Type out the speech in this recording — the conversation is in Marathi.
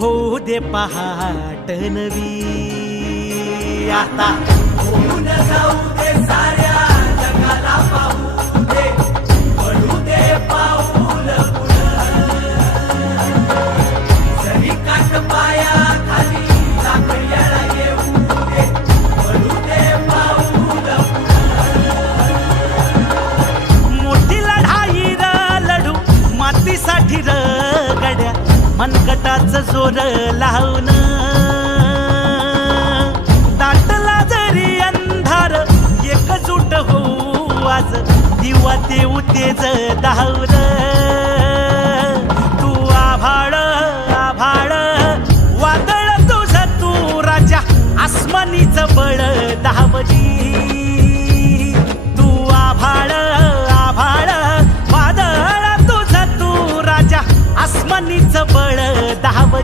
होऊ दे पहाट नवी. आता मनकटाच जोर लावून दाटला जरी अंधार एकजूट होऊ आज. दिवा देऊ तेज धावून तू आभाळ आभाळ. वादळ तुझ तू राजा. आसमानीच बळ धावली बळ दहाव